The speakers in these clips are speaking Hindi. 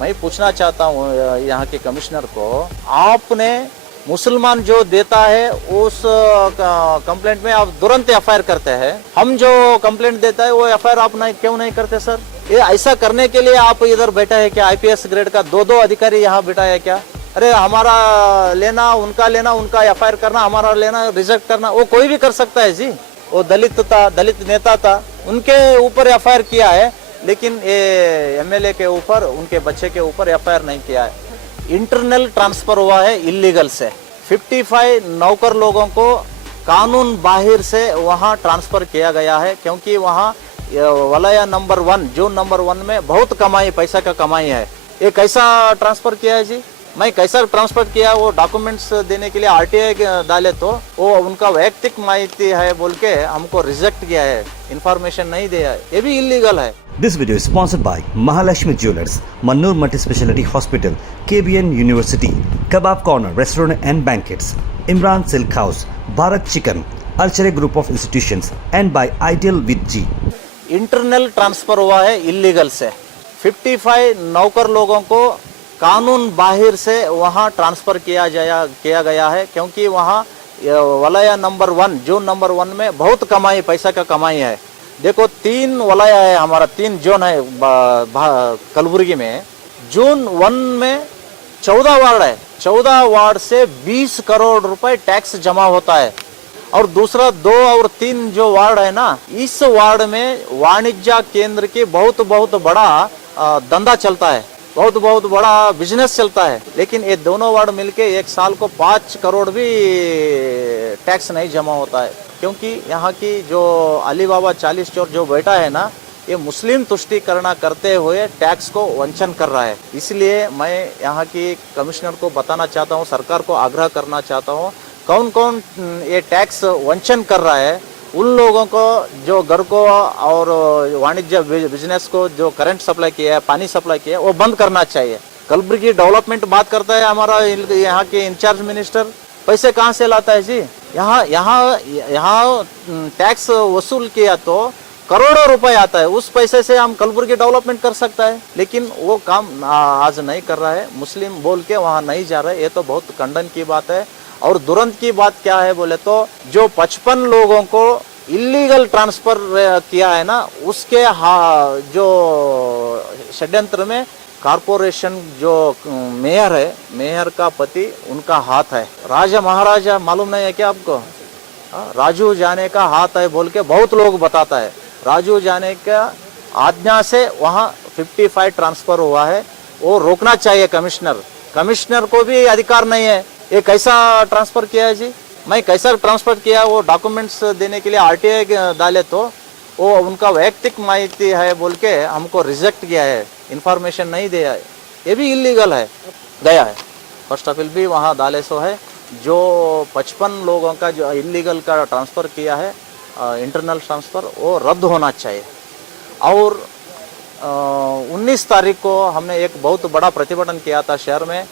मैं पूछना चाहता हूँ यहाँ के कमिश्नर को, आपने मुसलमान जो देता है उस कंप्लेंट में आप तुरंत एफआईआर करते हैं, हम जो कंप्लेंट देता है वो एफआईआर आप क्यों नहीं करते सर? ये ऐसा करने के लिए आप इधर बैठा है क्या? आईपीएस ग्रेड का दो अधिकारी यहाँ बैठा है क्या? अरे हमारा लेना उनका एफआईआर करना, हमारा लेना रिजेक्ट करना, वो कोई भी कर सकता है जी। वो दलित नेता था, उनके ऊपर एफआईआर किया है, लेकिन ये एमएलए के ऊपर, उनके बच्चे के ऊपर एफआईआर नहीं किया है। इंटरनल ट्रांसफर हुआ है इलीगल से। 55 नौकर लोगों को कानून बाहिर से वहां ट्रांसफर किया गया है, क्योंकि वहां वलया नंबर 1, जोन नंबर 1 में बहुत कमाई, पैसा का कमाई है। ये कैसा ट्रांसफर किया है जी? मैं कैसा ट्रांसफर किया, वो डॉक्यूमेंट्स देने के लिए आरटीआई डाले तो वो उनका वैयक्तिक माहिती है बोल के हमको रिजेक्ट किया है, इंफॉर्मेशन नहीं दिया है, ये भी इलीगल है। This video is sponsored by Mahalakshmi Jewelers, Mannur Multi-Speciality Hospital, KBN University, Kebab Corner Restaurant and Banquets, Imran Silk House, Bharat Chicken, Archery Group of Institutions, and by Ideal with G. Internal transfer हुआ है इलीगल से। 55 नौकर लोगों को कानून बाहिर से वहां ट्रांसफर किया गया है, क्योंकि वहां वलया नंबर 1, जोन नंबर 1 में बहुत कमाई, पैसा का कमाई है। देखो 3 वलया है हमारा, 3 जोन है कलबुर्गी में। जोन 1 में 14 वार्ड है, 14 वार्ड से 20 करोड़ रुपए टैक्स जमा होता है। और दूसरा 2 और 3 जो वार्ड है ना, इस वार्ड में वाणिज्य केंद्र की बहुत बड़ा धंधा चलता है, बहुत बड़ा बिजनेस चलता है। लेकिन ये दोनों वार्ड मिलके एक साल को 5 करोड़ भी टैक्स नहीं जमा होता है, क्योंकि यहाँ की जो अली बाबा 40 चोर जो बैठा है ना, ये मुस्लिम तुष्टीकरण करते हुए टैक्स को वंचन कर रहा है। इसलिए मैं यहाँ की कमिश्नर को बताना चाहता हूँ, सरकार को आग्रह करना चाहता हूँ, कौन कौन ये टैक्स वंचन कर रहा है, उन लोगों को जो घर को और वाणिज्य बिजनेस को जो करंट सप्लाई किया है, पानी सप्लाई किया है, वो बंद करना चाहिए। कलबुर्गी डेवलपमेंट बात करता है हमारा यहाँ के इंचार्ज मिनिस्टर, पैसे कहाँ से लाता है जी? यहाँ टैक्स वसूल किया तो करोड़ों रुपए आता है, उस पैसे से हम कलबुर्गी डेवलपमेंट कर सकता है, लेकिन वो काम आज नहीं कर रहा है। मुस्लिम बोल के वहाँ नहीं जा रहा है, ये तो बहुत खंडन की बात है। और दुरंत की बात क्या है बोले तो, जो 55 लोगों को इलीगल ट्रांसफर किया है ना, उसके जो षड्यंत्र में कारपोरेशन जो मेयर है, मेयर का पति उनका हाथ है। राजा महाराजा मालूम नहीं है क्या आपको? राजू जाने का हाथ है बोल के बहुत लोग बताता है। राजू जाने का आज्ञा से वहाँ 55 ट्रांसफर हुआ है, वो रोकना चाहिए कमिश्नर को भी अधिकार नहीं है। ये कैसा ट्रांसफर किया है जी? मैं कैसा ट्रांसफर किया, वो डॉक्यूमेंट्स देने के लिए आरटीआई डाले तो वो उनका वैयक्तिक माहिती है बोल के हमको रिजेक्ट किया है, इंफॉर्मेशन नहीं दिया है, ये भी इलीगल है। गया है फर्स्ट अपील भी वहाँ डाले सो है। जो 55 लोगों का जो इलीगल का ट्रांसफ़र किया है, इंटरनल ट्रांसफ़र, वो रद्द होना चाहिए। और 19 तारीख को हमने एक बहुत बड़ा प्रतिभटन किया था शहर में।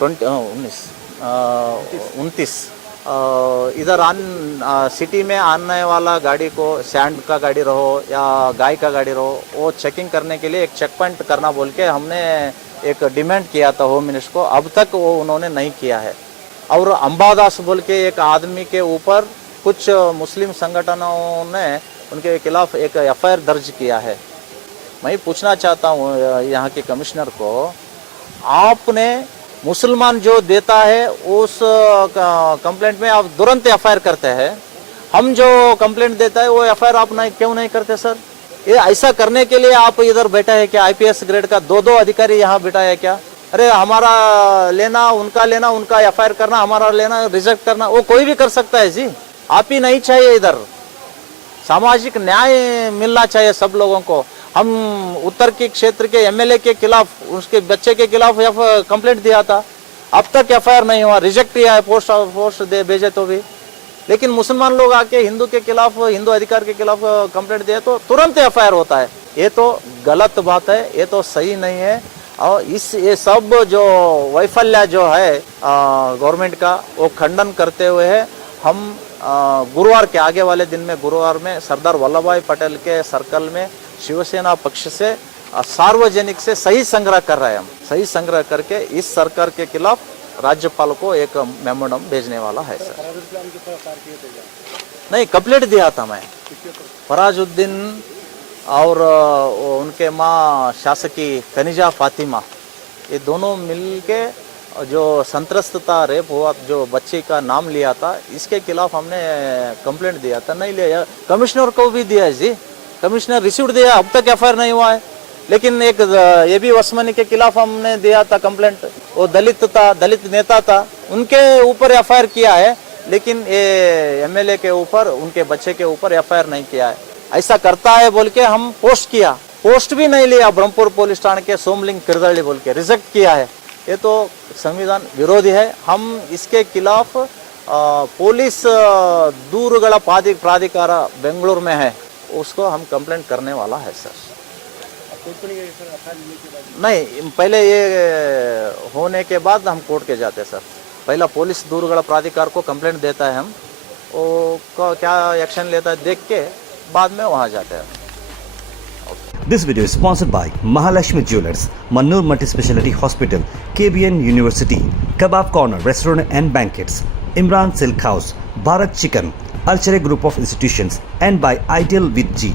29 इधर सिटी में आने वाला गाड़ी को, सैंड का गाड़ी रहो या गाय का गाड़ी रहो, वो चेकिंग करने के लिए एक चेक पॉइंट करना बोल के हमने एक डिमांड किया था होम मिनिस्टर को, अब तक वो उन्होंने नहीं किया है। और अंबादास बोल के एक आदमी के ऊपर कुछ मुस्लिम संगठनों ने उनके खिलाफ एक एफआईआर दर्ज किया है। मैं पूछना चाहता हूँ यहाँ के कमिश्नर को, आपने मुसलमान जो देता है उस कंप्लेंट में आप तुरंत एफआईआर करते हैं, हम जो कंप्लेंट देता है वो एफआईआर आप क्यों नहीं करते सर? ये ऐसा करने के लिए आप इधर बैठा है क्या? आईपीएस ग्रेड का दो अधिकारी यहाँ बैठा है क्या? अरे हमारा लेना उनका एफआईआर करना, हमारा लेना रिजेक्ट करना, वो कोई भी कर सकता है जी। आप ही नहीं चाहिए, इधर सामाजिक न्याय मिलना चाहिए सब लोगों को। हम उत्तर के क्षेत्र के एमएलए के खिलाफ, उसके बच्चे के खिलाफ कंप्लेंट दिया था, अब तक एफआईआर नहीं हुआ, रिजेक्ट किया है, पोस्ट दे भेजे तो भी। लेकिन मुसलमान लोग आके हिंदू के खिलाफ, हिंदू अधिकार के खिलाफ कंप्लेंट दिए तो तुरंत एफआईआर होता है। ये तो गलत बात है, ये तो सही नहीं है। और ये सब जो वैफल्य जो है गवर्नमेंट का, वो खंडन करते हुए है। हम गुरुवार के आगे वाले दिन में, गुरुवार में सरदार वल्लभ भाई पटेल के सर्कल में शिवसेना पक्ष से सार्वजनिक से सही संग्रह कर रहे हैं हम। सही संग्रह करके इस सरकार के खिलाफ राज्यपाल को एक मेमोरंडम भेजने वाला है सर। नहीं, कंप्लेंट दिया था मैं। फराजुद्दीन और उनके माँ शासकी कनिजा फातिमा, ये दोनों मिलके जो संत्रस्तता रेप हुआ, जो बच्चे का नाम लिया था, इसके खिलाफ हमने कंप्लेंट दिया था। नहीं लिया, कमिश्नर को भी दिया है जी, कमिश्नर रिसीव्ड दिया, अब तक एफआईआर नहीं हुआ है। लेकिन एक ये भी वसमनी के खिलाफ हमने दिया था कंप्लेंट, वो दलित था, दलित नेता था, उनके ऊपर एफआईआर किया है, लेकिन ये एमएलए के ऊपर, उनके बच्चे के ऊपर एफआईआर नहीं किया है। ऐसा करता है बोल के हम पोस्ट किया, पोस्ट भी नहीं लिया। ब्रह्मपुर पुलिस थाने के सोमलिंग किरदड़ी बोल के रिजेक्ट किया है। ये तो संविधान विरोधी है। हम इसके खिलाफ पुलिस दूरगढ़ प्राधिकार बेंगलुरु में है, उसको हम कंप्लेंट करने वाला है सर। नहीं, पहले ये होने के बाद हम कोर्ट के जाते हैं सर। पहला पुलिस दूरगढ़ प्राधिकार को कंप्लेंट देता है, हम वो क्या एक्शन लेता है देख के बाद में वहाँ जाते हैं। This video is sponsored by Mahalakshmi Jewelers, Mannur Multi-Speciality Hospital, KBN University, Kebab Corner Restaurant and Banquets, Imran Silk House, Bharat Chicken, Archery Group of Institutions, and by Ideal with G.